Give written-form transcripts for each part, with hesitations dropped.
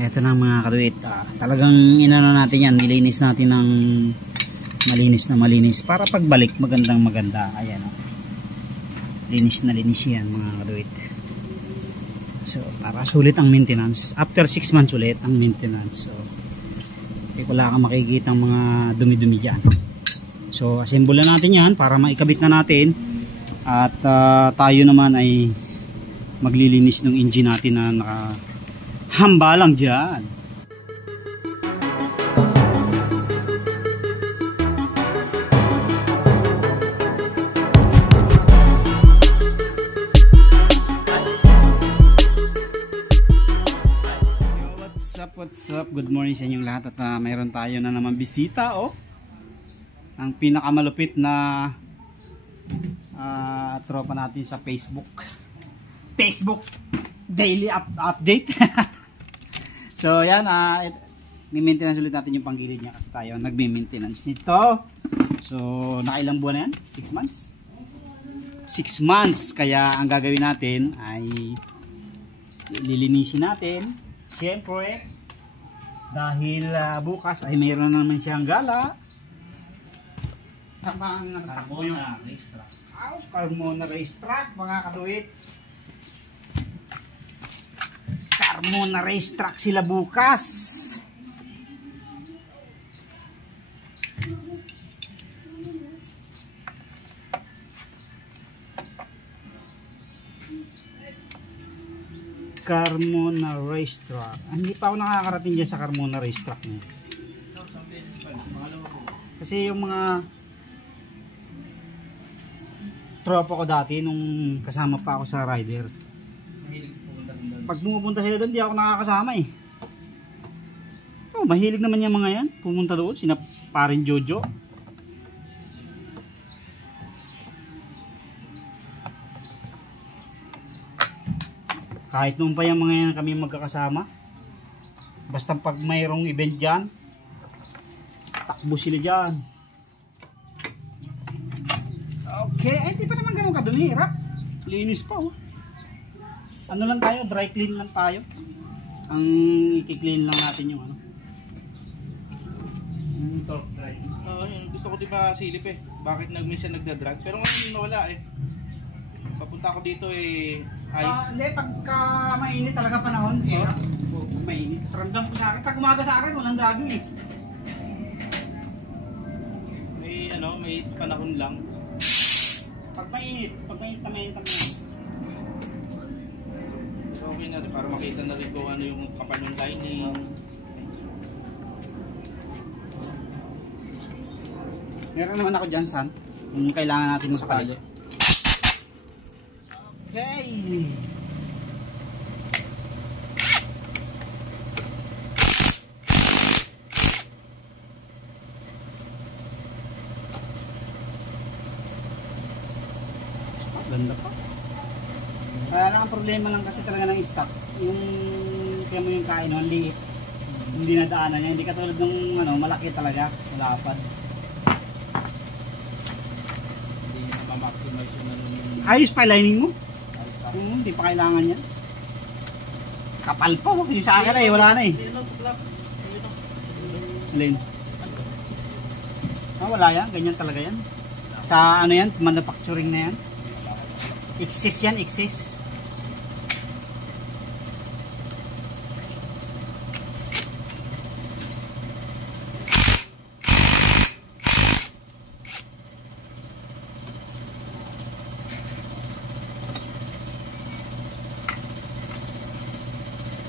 Eto na mga kaduit. Talagang inano natin yan. Nilinis natin ng malinis na malinis. Para pagbalik magandang maganda. Ayan o. Linis na linis yan mga kaduit. So para sulit ang maintenance. After 6 months ulit ang maintenance. So wala kang makikita ang mga dumi-dumi dyan. So assemble natin yan para maikabit na natin. At tayo naman ay maglilinis ng engine natin na nakahamba lang dyan. What's up? Good morning sa inyong lahat. At mayroon tayo na naman bisita. Ang pinakamalupit na tropa natin sa Facebook daily update. So yan, mi-maintenance ulit natin yung panggilid niya kasi tayo nagme-maintenance nito. So nakailang buwan na yan? 6 months? 6 months. Kaya ang gagawin natin ay lilinisin natin siyempre dahil bukas ay mayroon naman siyang gala. Tamang natakbo yung racetrack. Carmona Racetrack mga kaduit. Carmona Racetrack sila bukas. Carmona Racetrack. Hindi pa ako nakakarating dyan sa Carmona Racetrack niya. Kasi yung mga tropa ko dati nung kasama pa ako sa rider, pag pumupunta sila doon di ako nakakasama eh. Mahilig naman yung mga yan pumunta doon, sina parin Jojo. Kahit noon pa yung mga yan kami magkakasama, basta pag mayroong event dyan, takbo sila dyan. Okay, di pa naman ganun kadumi, hirap. Linis pa Ano lang tayo, dry clean lang tayo. Ang i-clean lang natin yung torque dry. Gusto ko di ba silip eh. Bakit minsan nagda-drag? Pero ngayon nawala eh. Papunta ako dito eh, ayos. Hindi, pagka mainit talaga panahon, mainit. Ramdam ko sa akin, pag umaga sa akin, walang dragging eh. May panahon lang. Pag mainit na mainit. So okay na rin, para makita na rin kung ano yung kapal ng lining. Meron naman ako dyan, San, kung kailangan natin magpalit. Okay. Ganda pa. Kaya lang ang problema lang kasi talaga ng stock, yung kaya mo yung kain, ang liit, hindi nadaanan niya, hindi katulad ng malaki talaga, malapad. Hindi na ma-maximize yung Ayos pa lining mo? Hindi pa kailangan yan. Kapal pa, yung sa akin eh, wala na eh. Alin? Wala yan, ganyan talaga yan. Sa yan, manufacturing na yan. Excess yan, excess.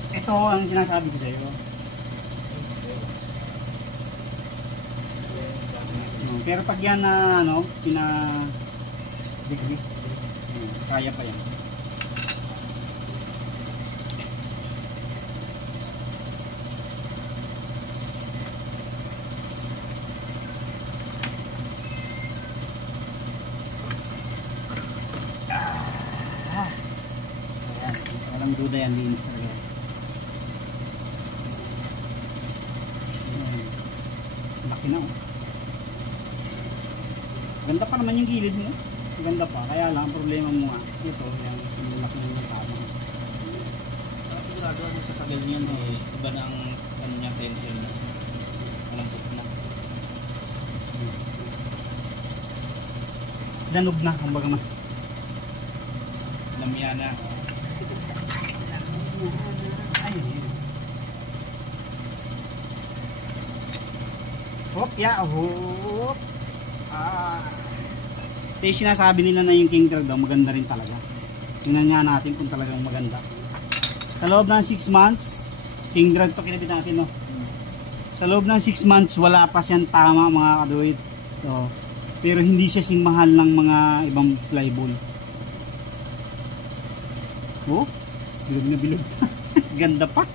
Ito ang sinasabi ko sa iyo. Pero pag yan na degree, kaya pa yan. Ayan, walang duda yan, linis talaga. Laki na Ganda pa naman yung gilid mo. Ganda pa. Kaya lang ang problema mo nga ito, yung laki ng tama. gagawa mo sa tagal niyan eh, iba na ang ano niya, tension niya. Malambot na. Danog na, kumbaga man. Lamya na. Ayun. Hop, ya, hop. Ito yung sinasabi nila na yung King Drag daw, maganda rin talaga. Tingnan nga natin kung talagang maganda. Sa loob ng 6 months, King Drag to kinabit natin, no? Sa loob ng 6 months, wala pa siyang tama, mga kaduit. So, pero hindi siya sing mahal ng mga ibang flyball. Oh, bilog na bilog. Ganda pa.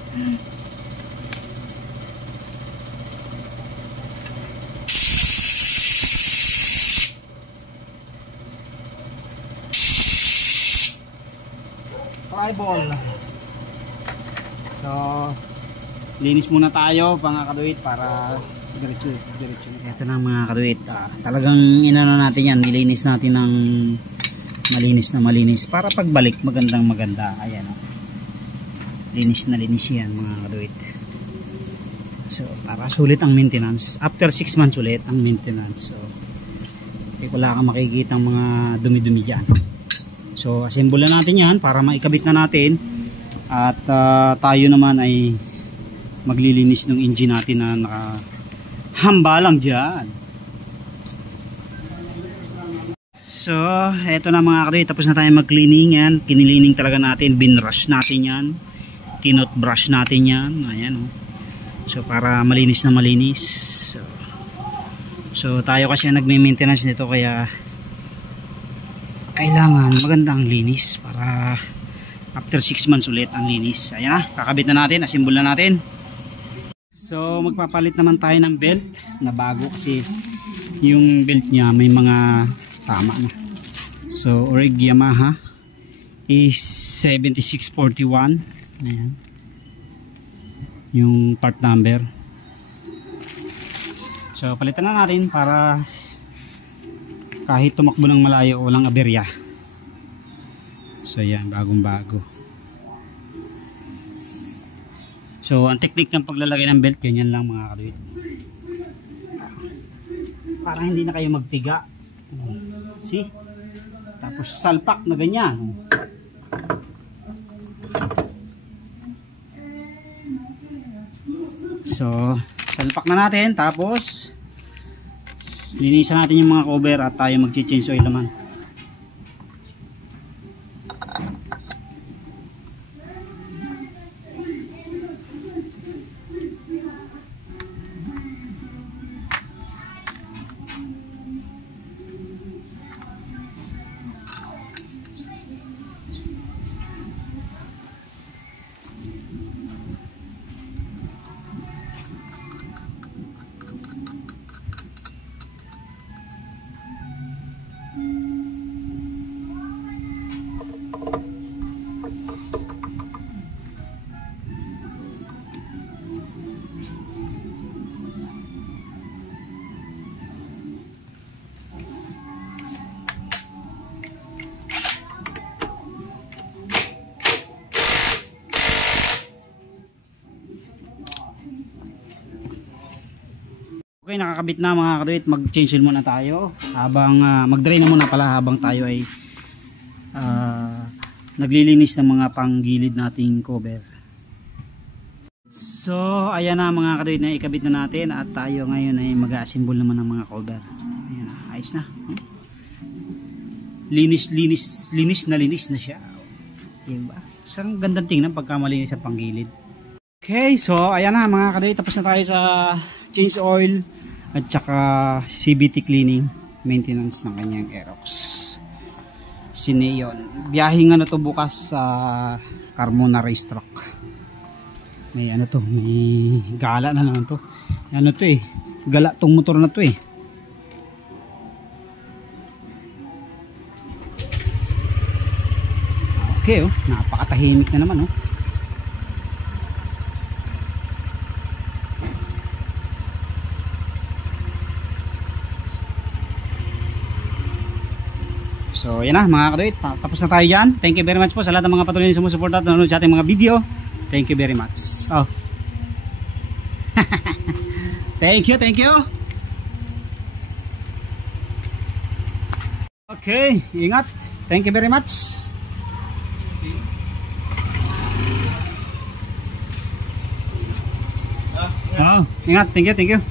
Flyball. So, linis muna tayo mga kaduit para diretso. Ito na mga kaduit. Talagang inano natin yan, nilinis natin ng malinis para pagbalik maganda. Ayan, linis na linis yan mga kaduit. So para sulit ang maintenance after 6 months ulit ang maintenance. So wala kang makikita ang mga dumi-dumi dyan. So assemble natin yan para maikabit na natin at tayo naman ay maglilinis ng engine natin na nakahamba lang dyan. So, eto na mga kadoy, tapos na tayo mag-cleaning yan. Kinilining talaga natin, binrush natin yan. Tinot brush natin yan. Ayan, oh. So, para malinis na malinis. So tayo kasi nagme-maintenance nito kaya kailangan magandang linis para after 6 months ulit ang linis. Ayan na, kakabit na natin, asimbol na natin. So magpapalit naman tayo ng belt na bago kasi yung belt niya may mga tama na. So Orig Yamaha is 7641. Ayan. Yung part number. So palitan na natin para kahit tumakbo ng malayo walang aberya. So yan, bagong bago. So ang technique ng paglalagay ng belt ganyan lang mga kaduit. Para hindi na kayo magtiga. See? Tapos salpak na ganyan. So salpak na natin, tapos linisan natin yung mga cover at tayo mag-change oil naman. Okay, nakakabit na mga kaduit, mag-change oil muna tayo habang mag-drain na muna pala habang tayo ay naglilinis ng mga panggilid nating cover. So ayan na mga kaduit, na ikabit na natin at tayo ngayon ay mag-assemble naman ng mga cover. Ayan na, ayos na. Linis na siya. Diba? So ang gandang tingnan pagka malinis sa panggilid. Okay, so ayan na mga kaduit, tapos na tayo sa change oil at saka CVT cleaning, maintenance ng kanyang Aerox. Sineon. Biyahing ano to bukas sa Carmona Racetrack. May ano to, may gala na naman to. Ano to eh, gala tong motor na to eh. Okay oh, napakatahimik na naman oh. So yan na mga kaduit, tapos na tayo dyan. Thank you very much po sa lahat ng mga patuloy na sumusuporta at nanonood sa ating mga video. Thank you very much. Oh. Thank you, thank you. Okay, ingat. Thank you very much. Oh, ingat. Thank you, thank you.